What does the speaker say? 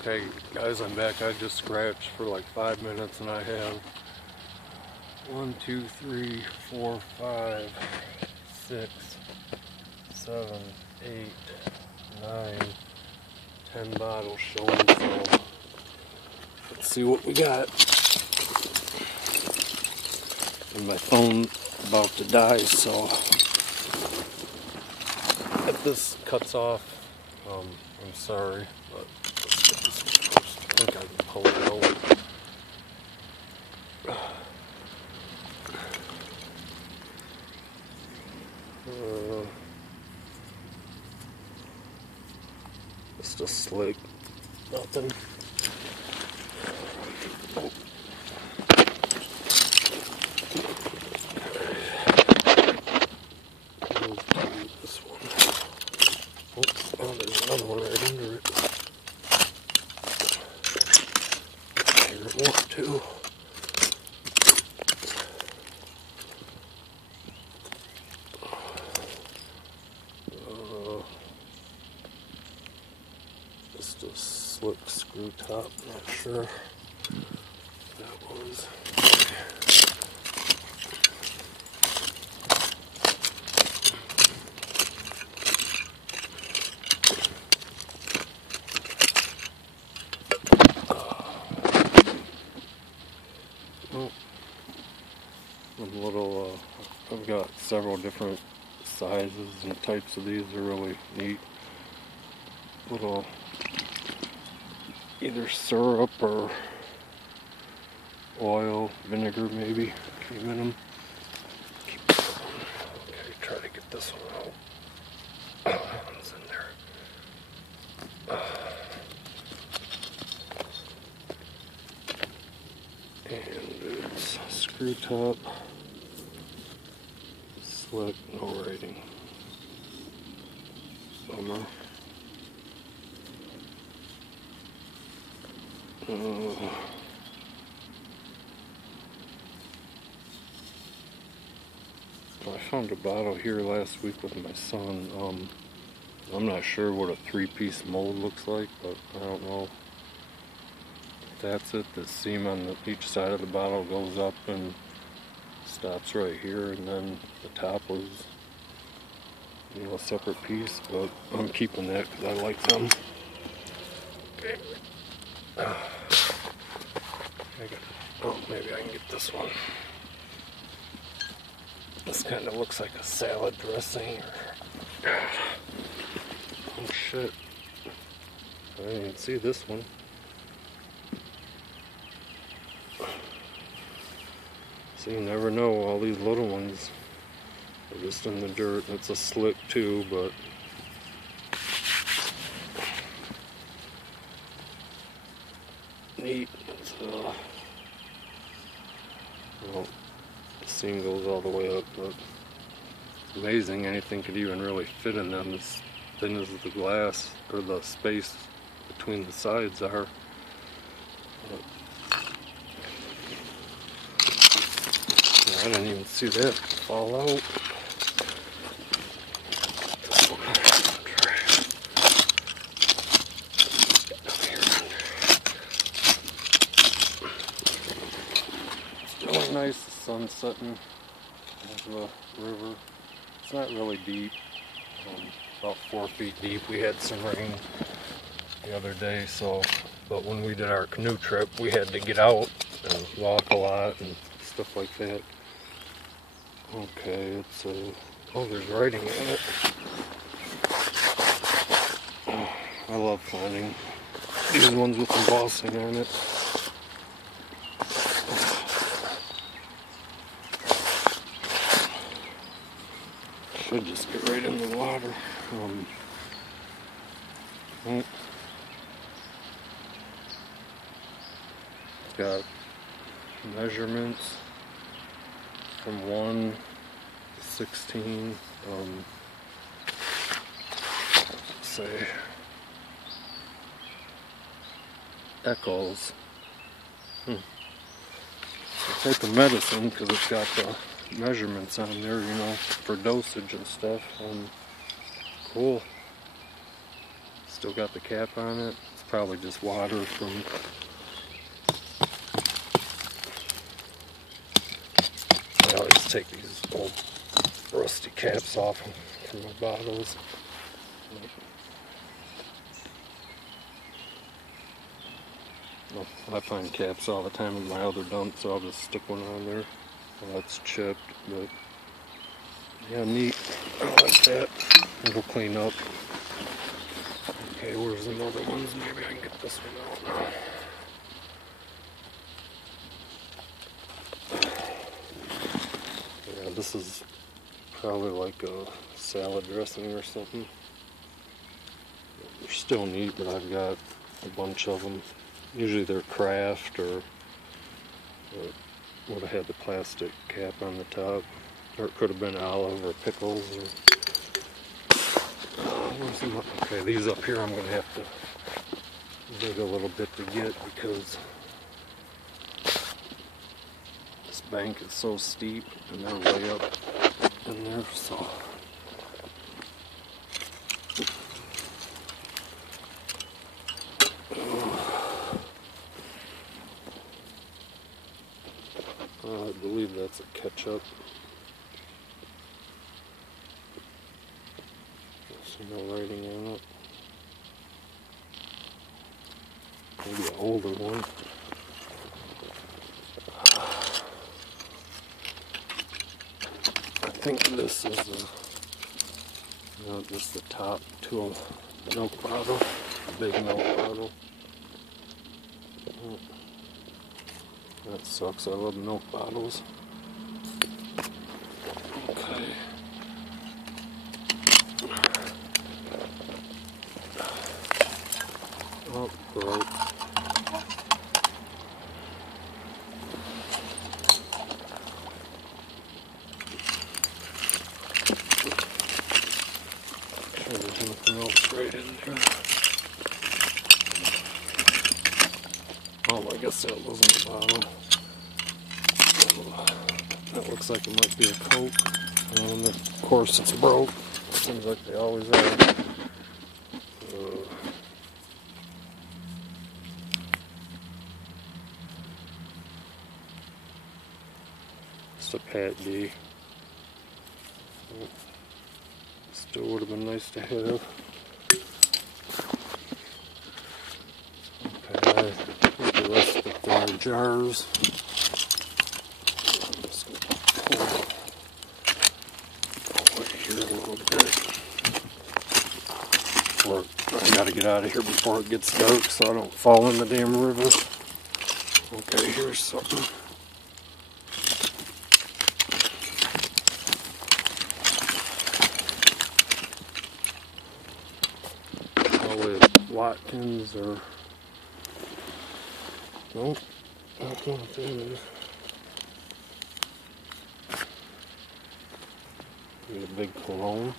Okay guys, I'm back. I just scratched for like 5 minutes and I have 1, 2, 3, 4, 5, 6, 7, 8, 9, 10 bottles showing, so let's see what we got. And my phone's about to die, so if this cuts off, I'm sorry, but let's get this one first. I think I can pull it out. It's just slick, nothing. Oh. This one. Oh, there's another one right under it. Here it was too. Just a slick screw top, not sure what that was. Oh, a little, I've got several different sizes and types of these. Are really neat. Little either syrup or oil, vinegar maybe came in them. Okay, try to get this one out. That one's in there. And it's screw top, slick, no rating. Bummer. I found a bottle here last week with my son. I'm not sure what a 3-piece mold looks like, but I don't know. That's it. The seam on each side of the bottle goes up and stops right here, and then the top was, a separate piece, but I'm keeping that because I like them. Okay. Maybe I can get this one. This kind of looks like a salad dressing. Oh shit. I didn't even see this one. So you never know, all these little ones are just in the dirt. It's a slick too, but neat. It's, well, the seam goes all the way up, but it's amazing anything could even really fit in them as thin as the glass or the space between the sides are. I didn't even see that fall out. It's really nice, the sun setting over the river. It's not really deep, about 4 feet deep. We had some rain the other day, but when we did our canoe trip, we had to get out and walk a lot and stuff like that. Okay, it's oh, there's writing in it. I love finding these ones with embossing on it. Should just get right in the water. It's got measurements from 1 to 16. Say echoes. It's a type of medicine because it's got the measurements on there, for dosage and stuff. Cool. Still got the cap on it. It's probably just water from. I always take these old rusty caps off from my bottles. Well, I find caps all the time in my other dump, so I'll just stick one on there. Well, that's chipped, but yeah, neat. I like that. It'll clean up. Okay, where's another one? Maybe I can get this one out. Yeah, this is probably like a salad dressing or something. They're still neat, but I've got a bunch of them. Usually they're Kraft or would have had the plastic cap on the top. Or it could have been olive or pickles. Or, okay, these up here I'm going to have to dig a little bit to get because this bank is so steep and they're way up in there, so. I believe that's a ketchup. There's no writing on it. Maybe an older one. I think this is just the top to a milk bottle, a big milk bottle. That sucks, I love milk bottles. Okay. Oh, broke. Sure there's nothing else right in there. Oh, I guess that wasn't the bottle. That looks like it might be a Coke. And of course it's broke. Seems like they always are. It's a Pat D. Still would have been nice to have. Okay, put the rest of the jars. I'm just going to pull away here a little bit. Or I gotta get out of here before it gets dark so I don't fall in the damn river. Okay, here's something. Probably Watkins or nope, not going to do. Need a big cologne.